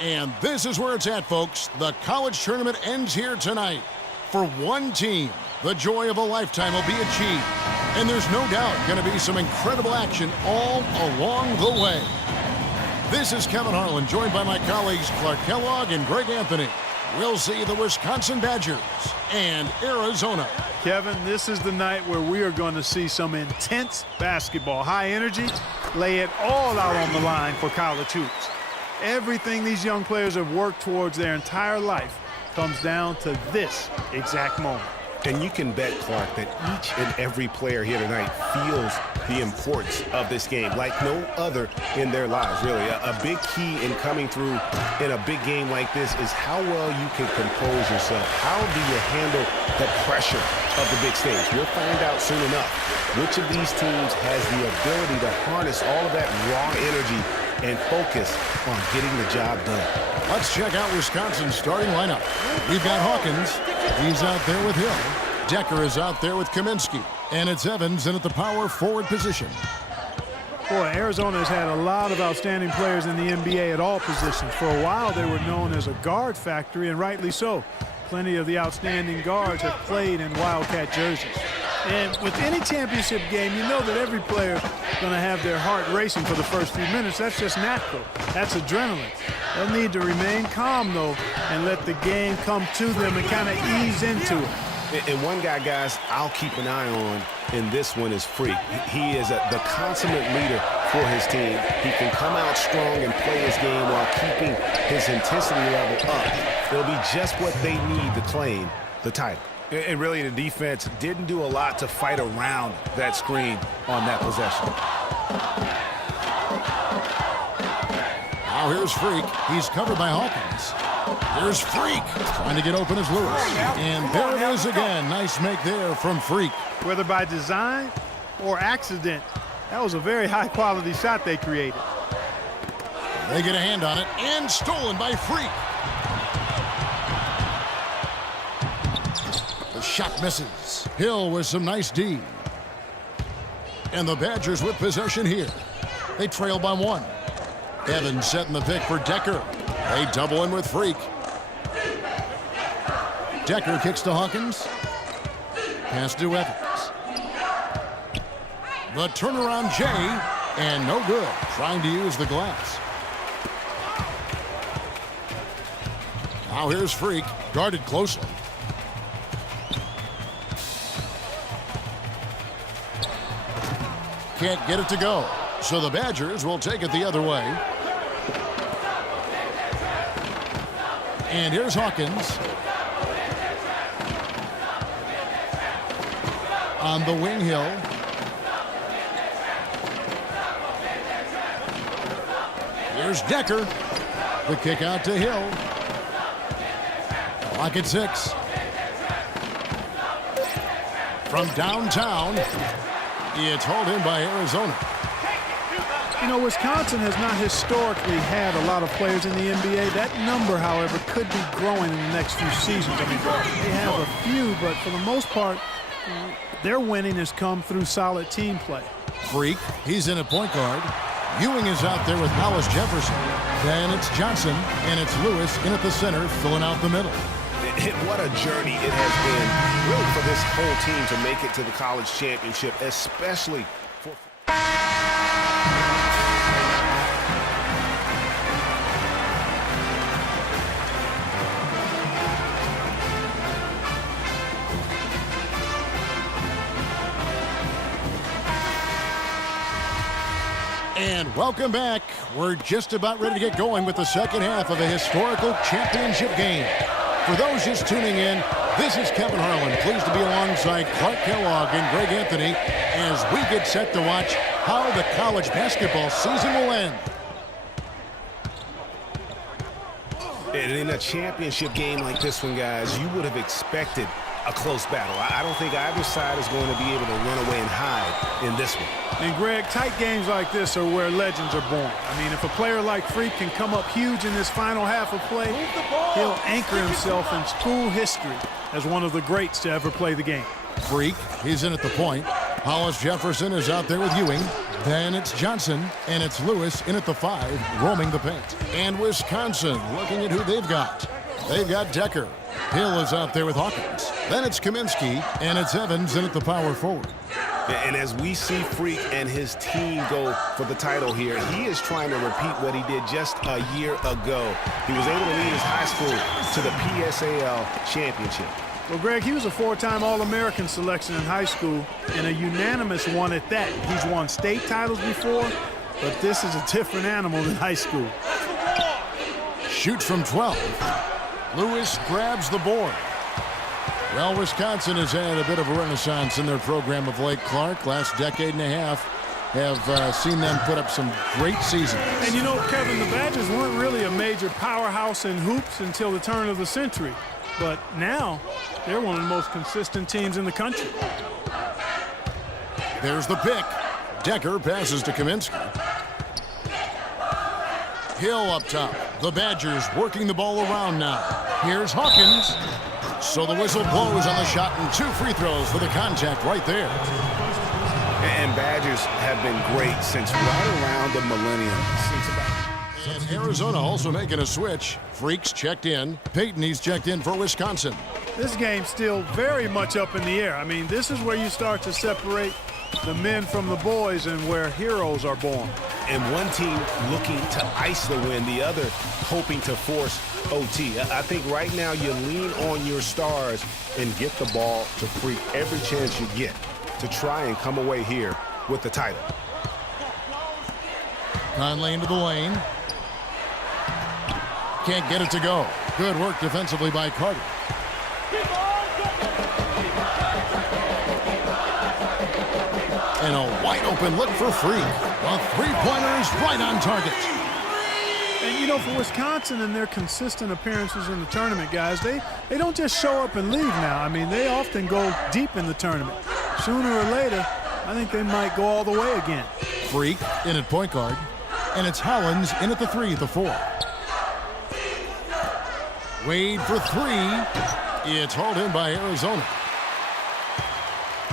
And this is where it's at, folks. The college tournament ends here tonight. For one team, the joy of a lifetime will be achieved. And there's no doubt going to be some incredible action all along the way. This is Kevin Harlan, joined by my colleagues Clark Kellogg and Greg Anthony. We'll see the Wisconsin Badgers and Arizona. Kevin, this is the night where we are going to see some intense basketball. High energy, lay it all out on the line for college hoops. Everything these young players have worked towards their entire life comes down to this exact moment. And you can bet, Clark, that each and every player here tonight feels the importance of this game like no other in their lives, really. A big key in coming through in a big game like this is how well you can compose yourself. How do you handle the pressure of the big stage? We'll find out soon enough which of these teams has the ability to harness all of that raw energy and focus on getting the job done. Let's check out Wisconsin's starting lineup. We've got Hawkins. He's out there with Hill. Decker is out there with Kaminsky. And it's Evans in at the power forward position. Boy, Arizona has had a lot of outstanding players in the NBA at all positions. For a while, they were known as a guard factory, and rightly so. Plenty of the outstanding guards have played in Wildcat jerseys. And with any championship game, you know that every player is going to have their heart racing for the first few minutes. That's just natural. That's adrenaline. They'll need to remain calm, though, and let the game come to them and kind of ease into it. And one guy, guys, I'll keep an eye on in this one is Freak. He is the consummate leader for his team. He can come out strong and play his game while keeping his intensity level up. It'll be just what they need to claim the title. And really, the defense didn't do a lot to fight around that screen on that possession. Now here's Freak. He's covered by Hawkins. Here's Freak trying to get open as Lewis. And there it is again. Nice make there from Freak. Whether by design or accident, that was a very high-quality shot they created. They get a hand on it, and stolen by Freak. The shot misses. Hill with some nice D. And the Badgers with possession here. They trail by one. Evans setting the pick for Decker. They double in with Freak. Decker kicks to Hawkins. Pass to Evans. The turnaround Jay, and no good. Trying to use the glass. Now here's Freak, guarded closely. Can't get it to go. So the Badgers will take it the other way. And here's Hawkins. On the wing, Hill. Here's Decker. The kick out to Hill. Clock at 6. From downtown, it's hauled in by Arizona. You know, Wisconsin has not historically had a lot of players in the NBA. That number, however, could be growing in the next few seasons. I mean, they have a few, but for the most part, their winning has come through solid team play. Freak, he's in at point guard. Ewing is out there with Hollis Jefferson. Then it's Johnson, and it's Lewis in at the center, filling out the middle. And what a journey it has been, really, for this whole team to make it to the college championship, especially for... And welcome back. We're just about ready to get going with the second half of a historical championship game. For those just tuning in, this is Kevin Harlan, pleased to be alongside Clark Kellogg and Greg Anthony as we get set to watch how the college basketball season will end. And in a championship game like this one, guys, you would have expected a close battle. I don't think either side is going to be able to run away and hide in this one. And, Greg, tight games like this are where legends are born. I mean, if a player like Freak can come up huge in this final half of play, he'll anchor himself in school history as one of the greats to ever play the game. Freak, he's in at the point. Hollis Jefferson is out there with Ewing. Then it's Johnson, and it's Lewis in at the 5, roaming the paint. And Wisconsin looking at who they've got. They've got Decker. Hill is out there with Hawkins. Then it's Kaminsky, and it's Evans in at the power forward. And as we see Freak and his team go for the title here, he is trying to repeat what he did just a year ago. He was able to lead his high school to the PSAL championship. Well, Greg, he was a 4-time All-American selection in high school and a unanimous one at that. He's won state titles before, but this is a different animal than high school. Shoots from 12. Lewis grabs the board. Well, Wisconsin has had a bit of a renaissance in their program of late, Clark. Last decade and a half have seen them put up some great seasons. And you know, Kevin, the Badgers weren't really a major powerhouse in hoops until the turn of the century. But now, they're one of the most consistent teams in the country. There's the pick. Decker passes to Kaminsky. Hill up top. The Badgers working the ball around now. Here's Hawkins. So the whistle blows on the shot, and 2 free throws for the contact right there. And Badgers have been great since right around the millennium. And Arizona also making a switch. Freaks checked in. Peyton, he's checked in for Wisconsin. This game's still very much up in the air. I mean, this is where you start to separate the men from the boys and where heroes are born. And one team looking to ice the win, the other hoping to force OT. I think right now you lean on your stars and get the ball to Freak every chance you get to try and come away here with the title. Conley into the lane. Can't get it to go. Good work defensively by Carter. And a wide open look for Freak. A three-pointer is right on target. And, you know, for Wisconsin and their consistent appearances in the tournament, guys, they don't just show up and leave now. I mean, they often go deep in the tournament. Sooner or later, I think they might go all the way again. Freak in at point guard. And it's Hollins in at the 3 at the 4. Wade for 3. It's hauled in by Arizona.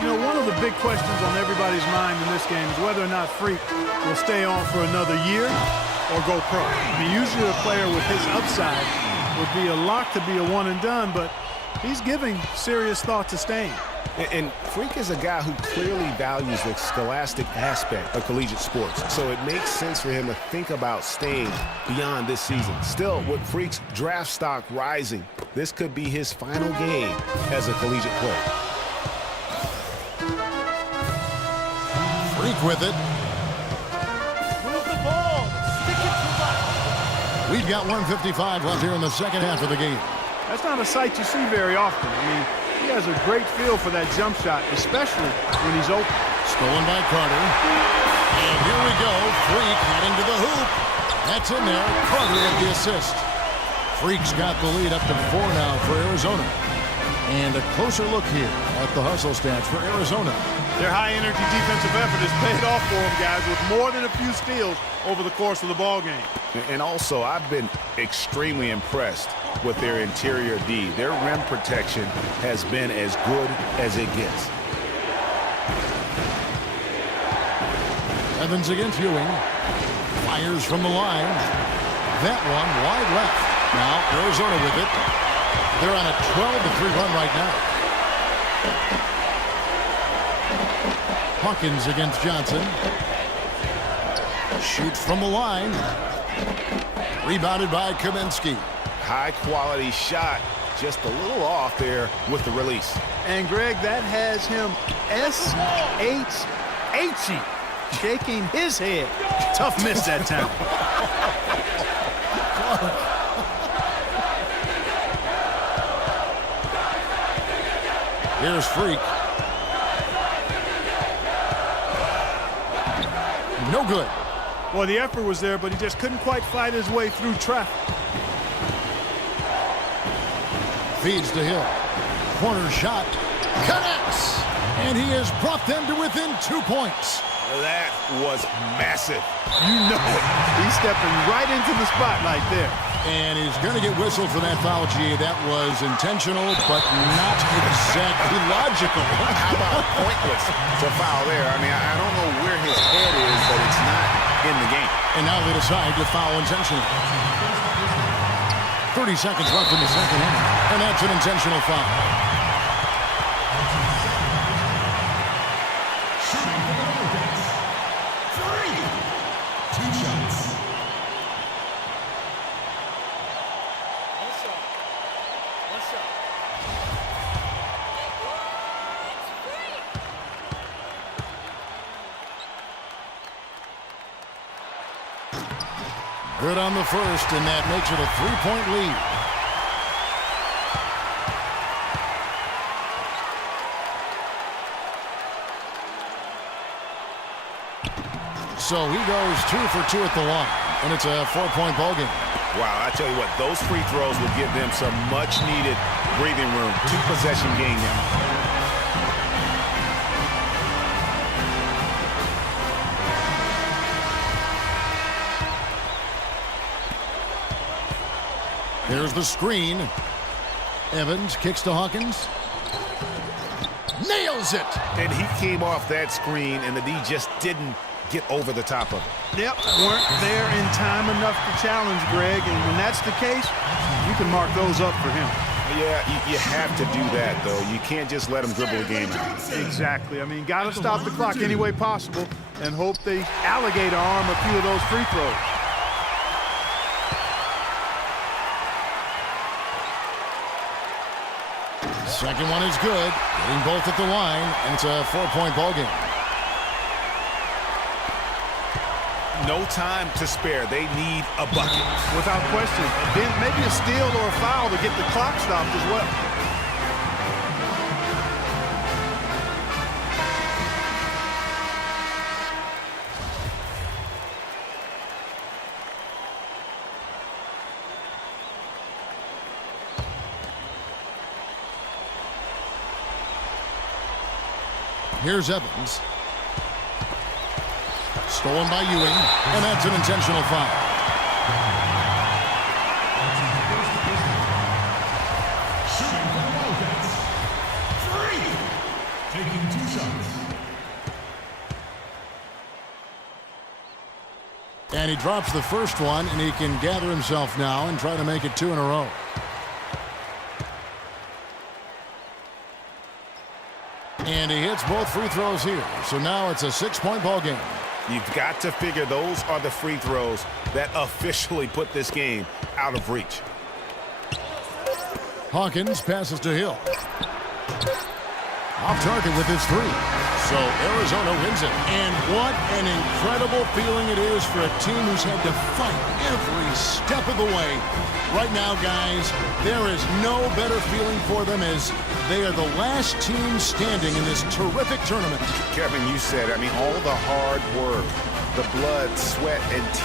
You know, one of the big questions on everybody's mind in this game is whether or not Freak will stay on for another year or go pro. I mean, usually a player with his upside would be a lock to be a one and done, but he's giving serious thought to staying. And Freak is a guy who clearly values the scholastic aspect of collegiate sports, so it makes sense for him to think about staying beyond this season. Still, with Freak's draft stock rising, this could be his final game as a collegiate player. Freak with it. Move the ball. Stick it to right. We've got 1:55 left here in the second half of the game. That's not a sight you see very often. I mean, he has a great feel for that jump shot, especially when he's open. Stolen by Carter. And here we go. Freak heading to the hoop. That's in there. Carter with the assist. Freak's got the lead up to 4 now for Arizona. And a closer look here at the hustle stats for Arizona. Their high-energy defensive effort has paid off for them, guys, with more than a few steals over the course of the ball game. And also, I've been extremely impressed with their interior D. Their rim protection has been as good as it gets. Evans against Ewing. Fires from the line. That one wide left. Now Arizona with it. They're on a 12-3 run right now. Hawkins against Johnson. Shoots from the line. Rebounded by Kaminsky. High-quality shot, just a little off there with the release. And, Greg, that has him S-H-H-ing, shaking his head. Tough miss that time. Here's Freak. No good. Well, the effort was there, but he just couldn't quite fight his way through traffic. Feeds to Hill. Corner shot. Connects. And he has brought them to within 2 points. That was massive. You know it. He's stepping right into the spotlight there. And he's going to get whistled for that foul, G. That was intentional, but not exactly logical. How about pointless to foul there? I mean, I don't know where his head is, but it's not in the game. And now they decide to foul intentionally. 30 seconds left in the second half, and that's an intentional foul. Good on the first, and that makes it a 3-point lead. So he goes 2 for 2 at the line, and it's a 4-point ball game. Wow, I tell you what, those free throws will give them some much-needed breathing room. 2-possession game now. There's the screen. Evans kicks to Hawkins. Nails it! And he came off that screen, and the D just didn't get over the top of it. Yep, weren't there in time enough to challenge Greg, and when that's the case, you can mark those up for him. Yeah, you have to do that, though. You can't just let him dribble the game out. Exactly. I mean, got to stop the clock any way possible and hope they alligator arm a few of those free throws. Second one is good. Getting both at the line, and it's a 4-point ball game. No time to spare. They need a bucket. Without question. Then maybe a steal or a foul to get the clock stopped as well. Here's Evans. Stolen by Ewing, and that's an intentional foul. Taking 2 shots. And he drops the first one, and he can gather himself now and try to make it 2 in a row. And he hits both free throws here. So now it's a 6-point ball game. You've got to figure those are the free throws that officially put this game out of reach. Hawkins passes to Hill. Off target with his 3. So Arizona wins it. And what an incredible feeling it is for a team who's had to fight every step of the way. Right now, guys, there is no better feeling for them as they are the last team standing in this terrific tournament. Kevin, you said, I mean, all the hard work, the blood, sweat, and tears.